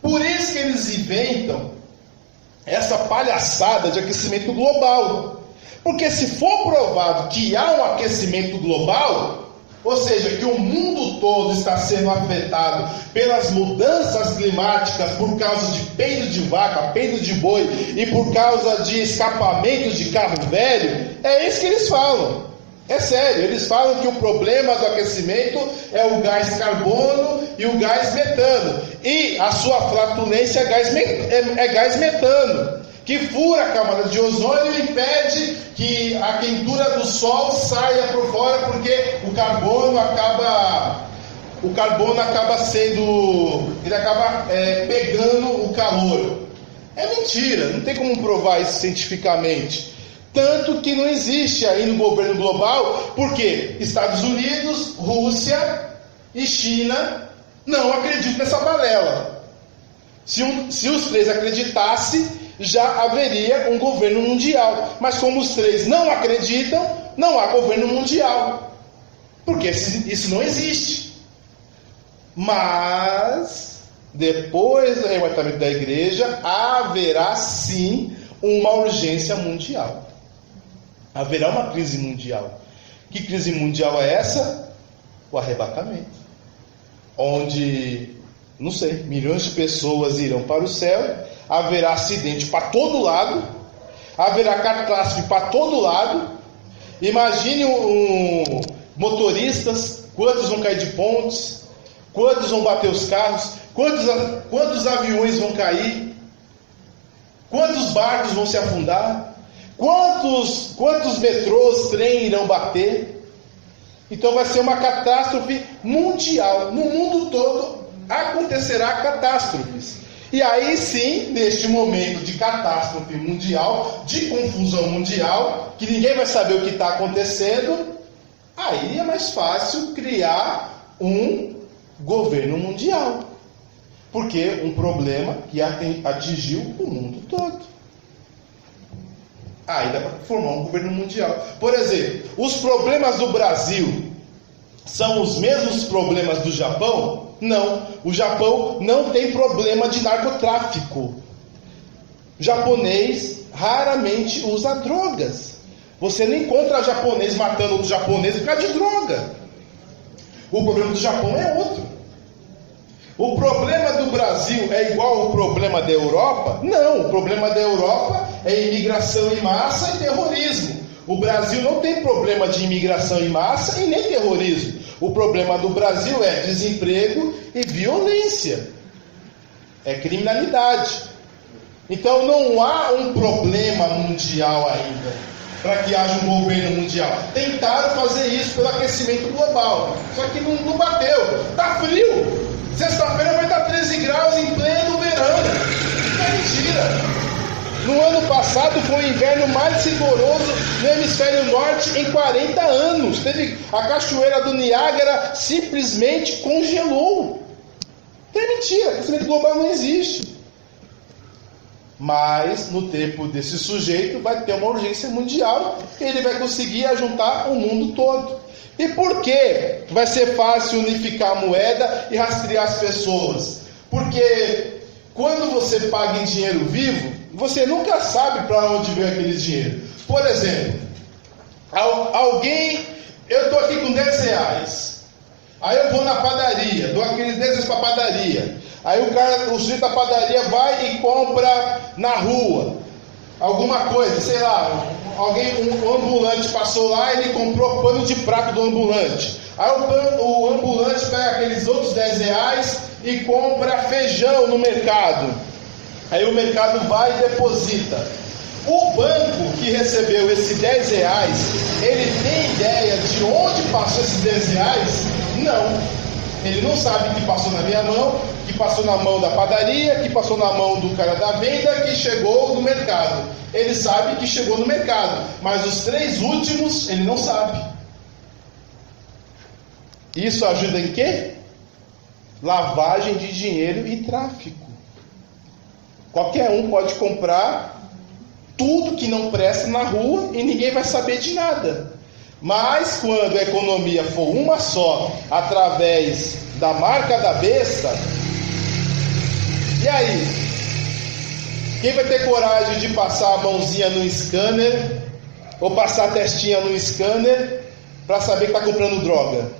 Por isso que eles inventam essa palhaçada de aquecimento global. Porque se for provado que há um aquecimento global, ou seja, que o mundo todo está sendo afetado pelas mudanças climáticas por causa de peido de vaca, peido de boi e por causa de escapamento de carro velho, é isso que eles falam. É sério, eles falam que o problema do aquecimento é o gás carbono e o gás metano. E a sua flatulência é gás metano, que fura a camada de ozônio e impede que a quentura do sol saia por fora, porque o carbono acaba pegando o calor. É mentira, não tem como provar isso cientificamente. Tanto que não existe aí no governo global, porque Estados Unidos, Rússia e China não acreditam nessa balela. Se os três acreditassem, já haveria um governo mundial. Mas como os três não acreditam, não há governo mundial. Porque isso não existe. Mas, depois do arrebatamento da igreja, haverá sim uma urgência mundial. Haverá uma crise mundial. Que crise mundial é essa? O arrebatamento. Onde, não sei, milhões de pessoas irão para o céu, haverá acidente para todo lado, haverá catástrofe para todo lado. Imagine motoristas, quantos vão cair de pontes, quantos vão bater os carros, quantos aviões vão cair, quantos barcos vão se afundar, quantos metrôs, trem irão bater. Então vai ser uma catástrofe mundial. No mundo todo acontecerá catástrofes. E aí sim, neste momento de catástrofe mundial, de confusão mundial, que ninguém vai saber o que está acontecendo, aí é mais fácil criar um governo mundial. Porque um problema que atingiu o mundo todo. Aí dá para formar um governo mundial. Por exemplo, os problemas do Brasil são os mesmos problemas do Japão? Não. O Japão não tem problema de narcotráfico. japonês raramente usa drogas. Você não encontra japonês matando outro japonês por causa de droga. O problema do Japão é outro. O problema do Brasil é igual ao problema da Europa? Não, o problema da Europa é imigração em massa e terrorismo. O Brasil não tem problema de imigração em massa e nem terrorismo. O problema do Brasil é desemprego e violência. É criminalidade. Então não há um problema mundial ainda para que haja um governo mundial. Tentaram fazer isso pelo aquecimento global, só que não bateu. Está frio. Sexta-feira vai estar 13 graus em pleno verão. É mentira. No ano passado foi o inverno mais rigoroso no hemisfério norte em 40 anos. A cachoeira do Niágara simplesmente congelou. É mentira, o aquecimento global não existe. Mas no tempo desse sujeito vai ter uma urgência mundial e ele vai conseguir ajuntar o mundo todo. E por que vai ser fácil unificar a moeda e rastrear as pessoas? Porque quando você paga em dinheiro vivo, você nunca sabe para onde veio aquele dinheiro. Por exemplo, eu estou aqui com 10 reais. Aí eu vou na padaria, dou aqueles 10 reais para a padaria. Aí o sujeito da padaria vai e compra na rua alguma coisa, sei lá, um ambulante passou lá e ele comprou pano de prato do ambulante. Aí o ambulante pega aqueles outros 10 reais e compra feijão no mercado. Aí o mercado vai e deposita. O banco que recebeu esses 10 reais, ele tem ideia de onde passou esses 10 reais? Não. Ele não sabe que passou na minha mão, que passou na mão da padaria, que passou na mão do cara da venda, que chegou no mercado. Ele sabe que chegou no mercado, mas os 3 últimos ele não sabe. Isso ajuda em quê? Lavagem de dinheiro e tráfico. Qualquer um pode comprar tudo que não presta na rua e ninguém vai saber de nada. Mas quando a economia for uma só, através da marca da besta, e aí? Quem vai ter coragem de passar a mãozinha no scanner, ou passar a testinha no scanner, para saber que está comprando droga?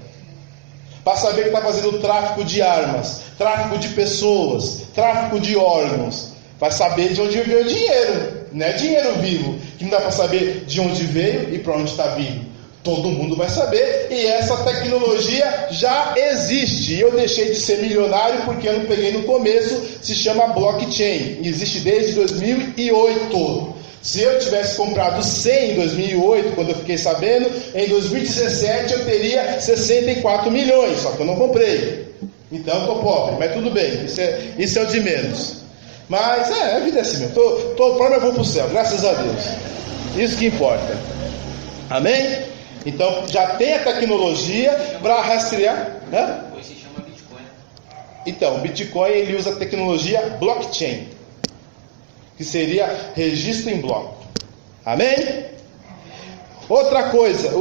Para saber que está fazendo tráfico de armas, tráfico de pessoas, tráfico de órgãos? Vai saber de onde veio o dinheiro, não é dinheiro vivo, que não dá para saber de onde veio e para onde está vindo. Todo mundo vai saber, e essa tecnologia já existe. Eu deixei de ser milionário porque eu não peguei no começo, se chama blockchain, existe desde 2008. Se eu tivesse comprado 100 em 2008, quando eu fiquei sabendo, em 2017 eu teria 64 milhões, só que eu não comprei. Então eu estou pobre, mas tudo bem, isso é o de menos. Mas a vida é assim mesmo, estou pobre, eu vou para o céu, graças a Deus. Isso que importa. Amém? Então já tem a tecnologia para rastrear. Hoje se chama Bitcoin. Então, o Bitcoin ele usa a tecnologia blockchain, que seria registro em bloco. Amém? Outra coisa,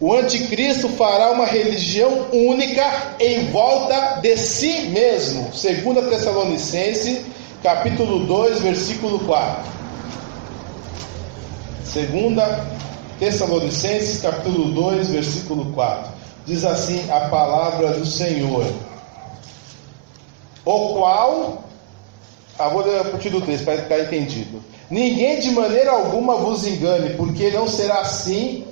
o anticristo fará uma religião única em volta de si mesmo. 2 Tessalonicenses, capítulo 2, versículo 4. 2 Tessalonicenses, capítulo 2, versículo 4. Diz assim a palavra do Senhor. O qual... vou ler a partir do texto para ficar entendido. Ninguém de maneira alguma vos engane, porque não será assim,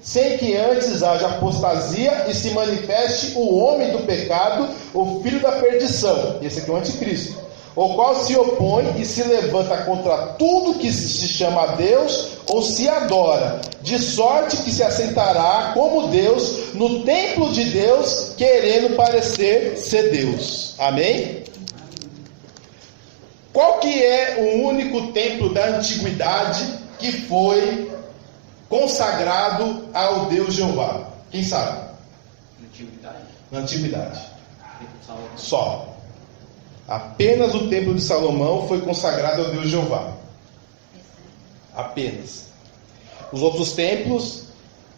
sem que antes haja apostasia e se manifeste o homem do pecado, o filho da perdição. Esse aqui é o anticristo. O qual se opõe e se levanta contra tudo que se chama Deus ou se adora, de sorte que se assentará como Deus no templo de Deus, querendo parecer ser Deus. Amém? Qual que é o único templo da antiguidade que foi consagrado ao Deus Jeová? Quem sabe? Na antiguidade. Só. Apenas o templo de Salomão foi consagrado ao Deus Jeová. Apenas. Os outros templos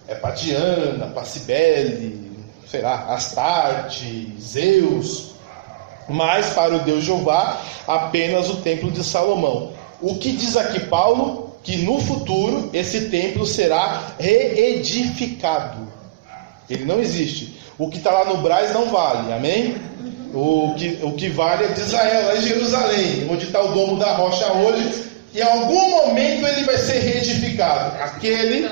é para Diana, para Cibele, sei lá, Astarte, Zeus. mas para o Deus Jeová apenas o templo de Salomão. O que diz aqui Paulo? Que no futuro esse templo será reedificado. Ele não existe. O que está lá no Brás não vale, amém? O que vale é de Israel, lá em Jerusalém, onde está o domo da rocha hoje. Em algum momento ele vai ser reedificado. Aquele.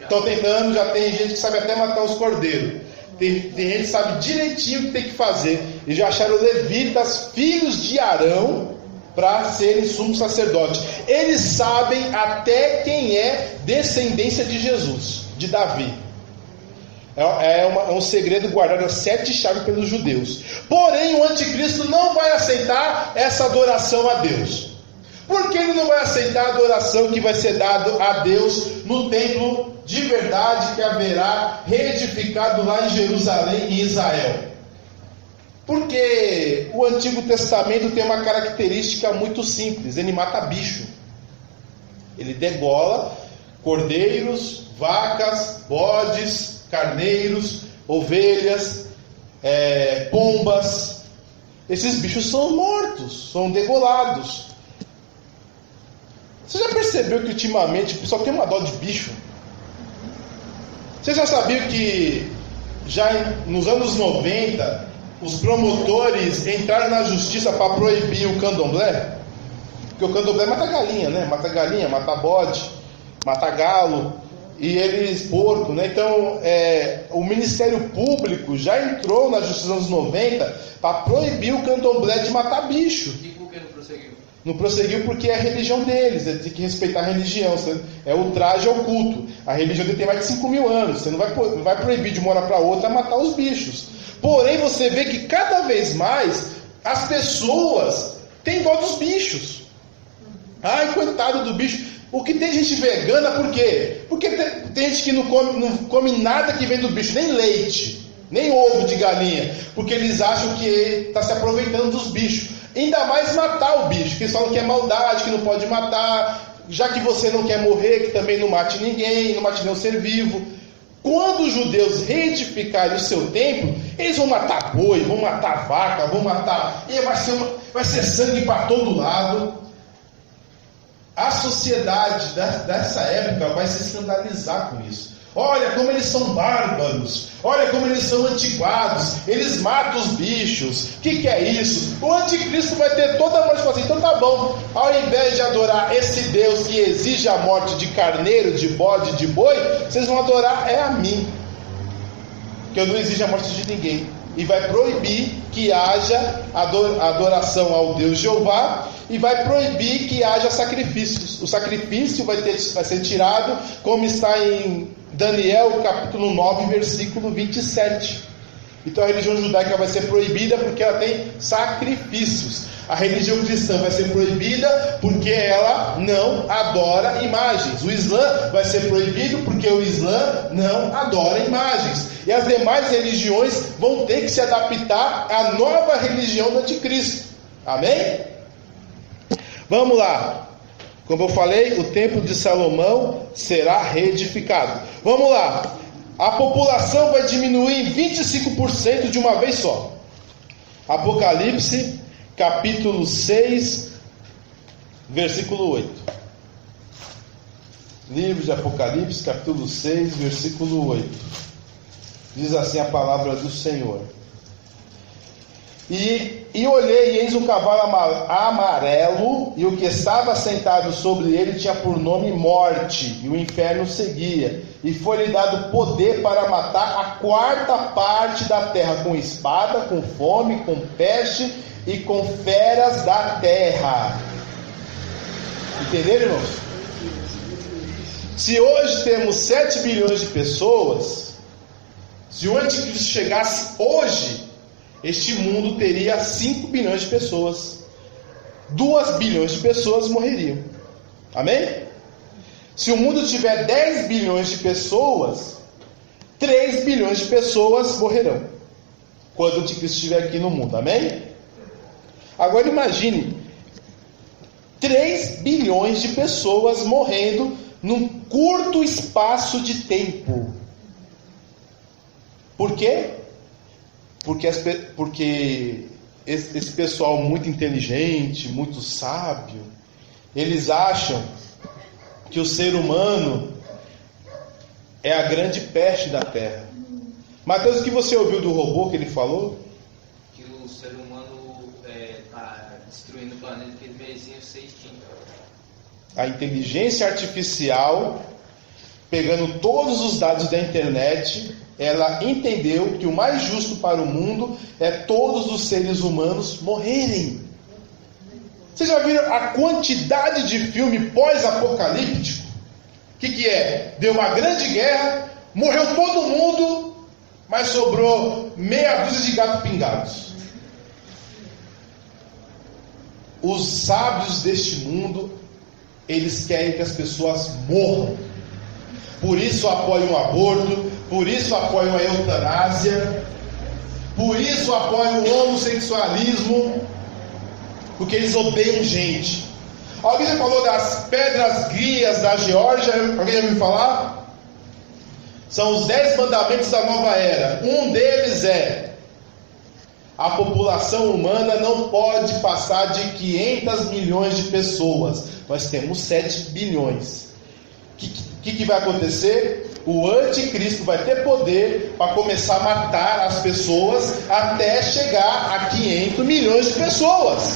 Estão tentando, já tem gente que sabe até matar os cordeiros. Tem gente que sabe direitinho o que tem que fazer. E já acharam levitas, filhos de Arão, para serem sumo sacerdote. Eles sabem até quem é descendência de Jesus, de Davi. É um segredo guardado a 7 chaves pelos judeus. Porém, o anticristo não vai aceitar essa adoração a Deus. Por que ele não vai aceitar a adoração que vai ser dada a Deus no templo de verdade que haverá reedificado lá em Jerusalém e Israel? Porque o Antigo Testamento tem uma característica muito simples: ele mata bicho. Ele degola cordeiros, vacas, bodes, carneiros, ovelhas, pombas. Esses bichos são mortos, são degolados. Você já percebeu que ultimamente o pessoal tem uma dó de bicho? Você já sabia que já nos anos 90 os promotores entraram na justiça para proibir o candomblé? Porque o candomblé mata galinha, né? Mata galinha, mata bode, mata galo e eles porco, né? Então o Ministério Público já entrou na justiça nos anos 90 para proibir o candomblé de matar bicho. E por que não prosseguiu? Não prosseguiu porque é a religião deles, eles têm que respeitar a religião, é o traje ao culto. A religião dele tem mais de 5.000 anos, você não vai proibir de uma hora para outra matar os bichos. Porém, você vê que cada vez mais as pessoas têm dó dos bichos. Ai, coitado do bicho. O que tem gente vegana, por quê? Porque tem gente que não come nada que vem do bicho, nem leite, nem ovo de galinha, porque eles acham que está se aproveitando dos bichos. Ainda mais matar o bicho, que eles falam que é maldade, que não pode matar, já que você não quer morrer, que também não mate ninguém, não mate nenhum ser vivo. Quando os judeus reedificarem o seu templo, eles vão matar boi, vão matar vaca, vão matar... E vai ser sangue para todo lado. A sociedade dessa época vai se escandalizar com isso. Olha como eles são bárbaros, olha como eles são antiquados, eles matam os bichos. O que é isso? O anticristo vai ter toda a morte assim. Então tá bom, ao invés de adorar esse Deus que exige a morte de carneiro, de bode, de boi, vocês vão adorar a mim, que eu não exijo a morte de ninguém. E vai proibir que haja adoração ao Deus Jeová, e vai proibir que haja sacrifícios. O sacrifício vai ser tirado, como está em Daniel capítulo 9, versículo 27. Então a religião judaica vai ser proibida porque ela tem sacrifícios. A religião cristã vai ser proibida porque ela não adora imagens. O Islã vai ser proibido porque o Islã não adora imagens. E as demais religiões vão ter que se adaptar à nova religião do anticristo. Amém? Vamos lá. Como eu falei, o templo de Salomão será reedificado. Vamos lá. A população vai diminuir em 25% de uma vez só. Apocalipse, capítulo 6, versículo 8. Livro de Apocalipse, capítulo 6, versículo 8. Diz assim a palavra do Senhor. E olhei, e eis um cavalo amarelo, e o que estava sentado sobre ele tinha por nome Morte, e o inferno seguia. E foi-lhe dado poder para matar a 4ª da terra, com espada, com fome, com peste e com feras da terra. Entenderam, irmãos? Se hoje temos 7 bilhões de pessoas, se o anticristo chegasse hoje, este mundo teria 5 bilhões de pessoas. 2 bilhões de pessoas morreriam. Amém? Se o mundo tiver 10 bilhões de pessoas, 3 bilhões de pessoas morrerão quando o anticristo estiver aqui no mundo. Amém? Agora imagine 3 bilhões de pessoas morrendo num curto espaço de tempo. Por quê? porque esse pessoal muito inteligente, muito sábio, eles acham que o ser humano é a grande peste da Terra. Mateus, o que você ouviu do robô que ele falou? Que o ser humano está destruindo o planeta, que ele vizinho ser extinto. A inteligência artificial, pegando todos os dados da internet, ela entendeu que o mais justo para o mundo é todos os seres humanos morrerem. Vocês já viram a quantidade de filme pós-apocalíptico? O que é? Deu uma grande guerra, morreu todo mundo, mas sobrou meia dúzia de gatos pingados. Os sábios deste mundo, eles querem que as pessoas morram. Por isso apoiam o aborto, por isso apoiam a eutanásia, por isso apoiam o homossexualismo, porque eles odeiam gente. Alguém já falou das pedras grias da Geórgia? Alguém já ouviu falar? São os 10 mandamentos da nova era. Um deles é: a população humana não pode passar de 500 milhões de pessoas. Nós temos 7 bilhões. O que vai acontecer? O anticristo vai ter poder para começar a matar as pessoas até chegar a 500 milhões de pessoas.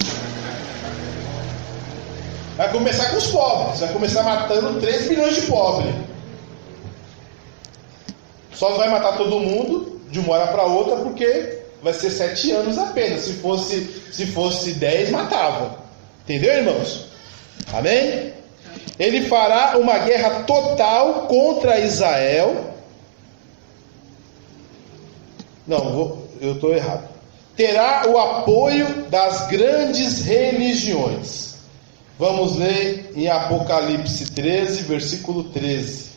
Vai começar com os pobres, vai começar matando 3 milhões de pobres. Só não vai matar todo mundo de uma hora para outra, porque vai ser 7 anos apenas. Se fosse 10, matava. Entendeu, irmãos? Amém? Ele fará uma guerra total contra Israel. Não, eu estou errado. Terá o apoio das grandes religiões. Vamos ler em Apocalipse 13, versículo 13.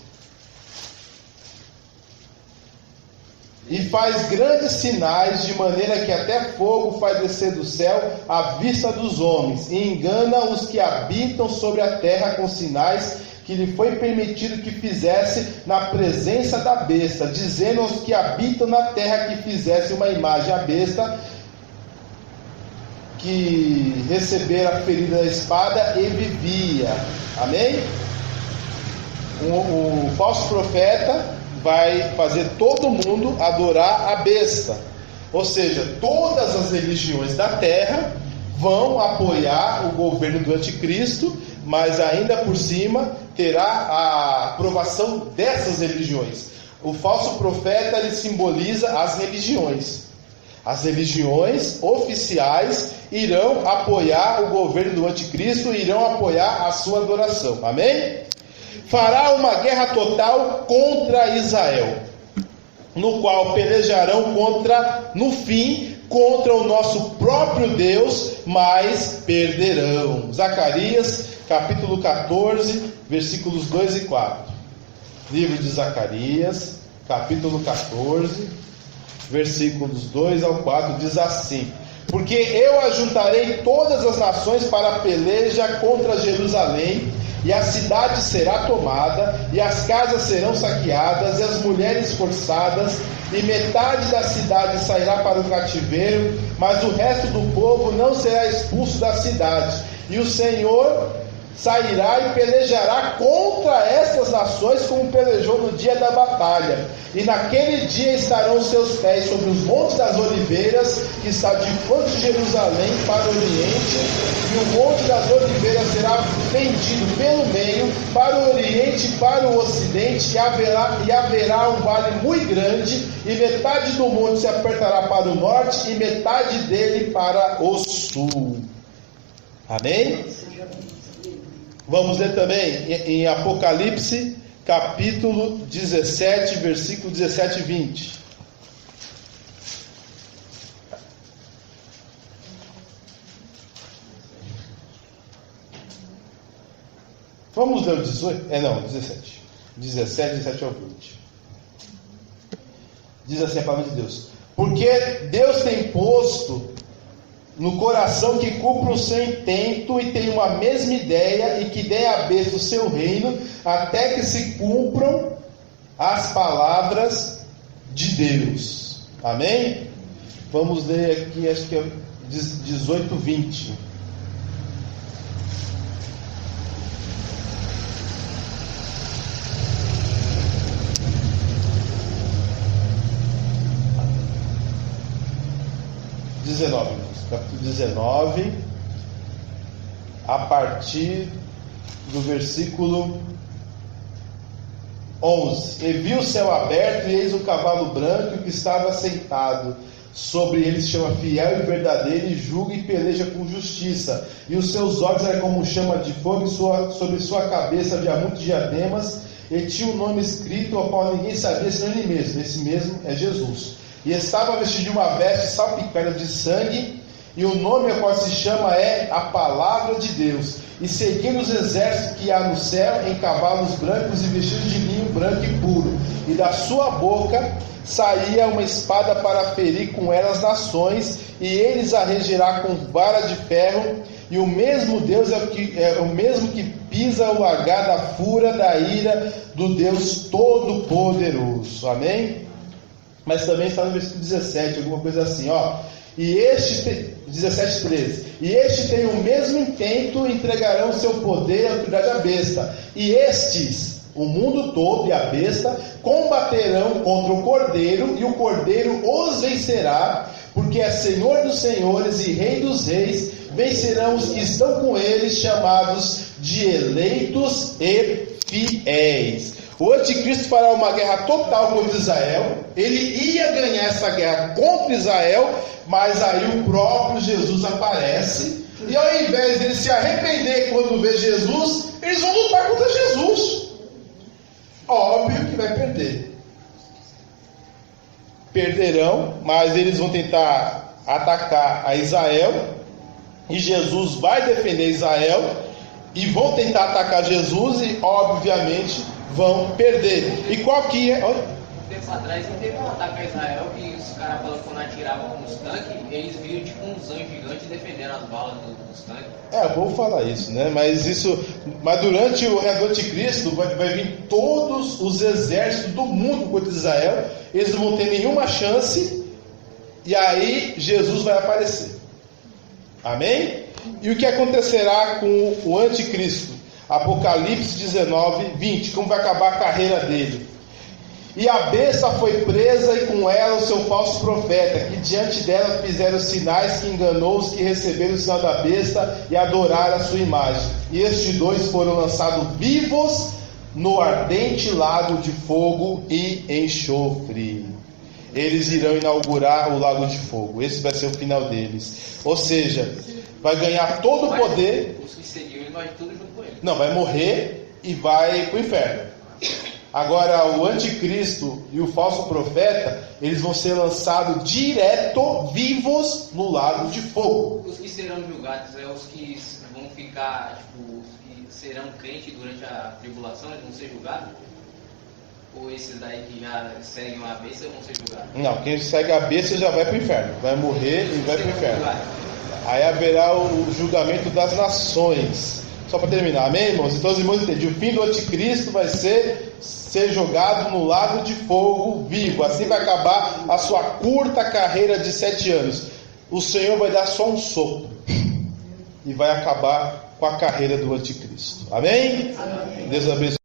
E faz grandes sinais, de maneira que até fogo faz descer do céu à vista dos homens, e engana os que habitam sobre a terra com sinais que lhe foi permitido que fizesse na presença da besta, dizendo aos que habitam na terra que fizesse uma imagem à besta, que recebera a ferida da espada e vivia. Amém? O falso profeta vai fazer todo mundo adorar a besta. Ou seja, todas as religiões da terra vão apoiar o governo do anticristo, mas ainda por cima terá a aprovação dessas religiões. O falso profeta, ele simboliza as religiões. As religiões oficiais irão apoiar o governo do anticristo e irão apoiar a sua adoração. Amém? Fará uma guerra total contra Israel, no qual pelejarão no fim, contra o nosso próprio Deus, mas perderão. Zacarias, capítulo 14, versículos 2 e 4. Livro de Zacarias, capítulo 14, versículos 2 ao 4, diz assim: porque eu ajuntarei todas as nações para a peleja contra Jerusalém, e a cidade será tomada, e as casas serão saqueadas, e as mulheres forçadas, e metade da cidade sairá para o cativeiro, mas o resto do povo não será expulso da cidade. E o Senhor sairá e pelejará contra estas nações, como pelejou no dia da batalha. E naquele dia estarão os seus pés sobre os montes das oliveiras, que está de fronte de Jerusalém para o oriente, e o monte das oliveiras será fendido pelo meio, para o oriente e para o ocidente, e haverá um vale muito grande, e metade do monte se apertará para o norte, e metade dele para o sul. Amém? Vamos ler também em Apocalipse, capítulo 17, versículo 17 e 20. Vamos ler o 18? 17. 17 ao 20. Diz assim a palavra de Deus: porque Deus tem posto no coração que cumpra o seu intento e tem uma mesma ideia, e que dê à besta o seu reino, até que se cumpram as palavras de Deus. Amém? Vamos ler aqui, acho que é 18, 20. Capítulo 19, a partir do versículo 11. E vi o céu aberto, e eis um cavalo branco que estava sentado. Sobre ele se chama Fiel e Verdadeiro, e julga e peleja com justiça. E os seus olhos eram como chama de fogo, e sobre sua cabeça havia muitos diademas, e tinha um nome escrito, ao qual ninguém sabia senão ele mesmo. Esse mesmo é Jesus. E estava vestido de uma veste salpicada de sangue, e o nome ao qual se chama é a Palavra de Deus. E seguindo os exércitos que há no céu, em cavalos brancos e vestidos de linho branco e puro. E da sua boca saía uma espada para ferir com ela as nações, e eles a regirá com vara de ferro. E o mesmo Deus é o mesmo que pisa o lagar da fúria da ira do Deus Todo-Poderoso. Amém? Mas também está no versículo 17, alguma coisa assim, ó. E este, 17:13, e este tem o mesmo intento, entregarão seu poder e autoridade à besta. E estes, o mundo todo e a besta, combaterão contra o Cordeiro, e o Cordeiro os vencerá, porque é Senhor dos senhores e Rei dos reis. Vencerão os que estão com eles, chamados de eleitos e fiéis. O anticristo fará uma guerra total contra Israel. Ele ia ganhar essa guerra contra Israel, mas aí o próprio Jesus aparece, e ao invés de eles se arrepender quando vê Jesus, eles vão lutar contra Jesus. Óbvio que vai perder. Perderão, mas eles vão tentar atacar a Israel, e Jesus vai defender Israel, e vão tentar atacar Jesus, e obviamente vão perder. E qual que é? Um tempo atrás não teve um ataque a Israel, que os caras quando atiravam nos tanques, eles viram tipo uns anjos gigantes defendendo as balas dos tanques. Eu vou falar isso, né? Mas durante o reino do anticristo vai vir todos os exércitos do mundo contra Israel. Eles não vão ter nenhuma chance, e aí Jesus vai aparecer. Amém? E o que acontecerá com o anticristo? Apocalipse 19, 20. Como vai acabar a carreira dele? E a besta foi presa, e com ela o seu falso profeta, que diante dela fizeram sinais, que enganou os que receberam o sinal da besta e adoraram a sua imagem. E estes dois foram lançados vivos no ardente lago de fogo e enxofre. Eles irão inaugurar o lago de fogo. Esse vai ser o final deles. Ou seja, vai ganhar todo o poder. Os que seguiam, ele vai tudo junto com ele. Não, vai morrer e vai para o inferno. Agora, o anticristo e o falso profeta, eles vão ser lançados direto, vivos, no lago de fogo. Os que serão julgados é os que vão ficar, tipo, os que serão crentes durante a tribulação, eles vão ser julgados? Ou esses daí que já seguem a besta vão ser julgados? Não, quem segue a besta já vai para o inferno. Vai morrer e vai para o inferno. Aí haverá o julgamento das nações. Só para terminar, amém, irmãos? Então os irmãos entendem. O fim do anticristo vai ser jogado no lago de fogo vivo. Assim vai acabar a sua curta carreira de 7 anos. O Senhor vai dar só um sopro e vai acabar com a carreira do anticristo. Amém? Amém. Deus abençoe.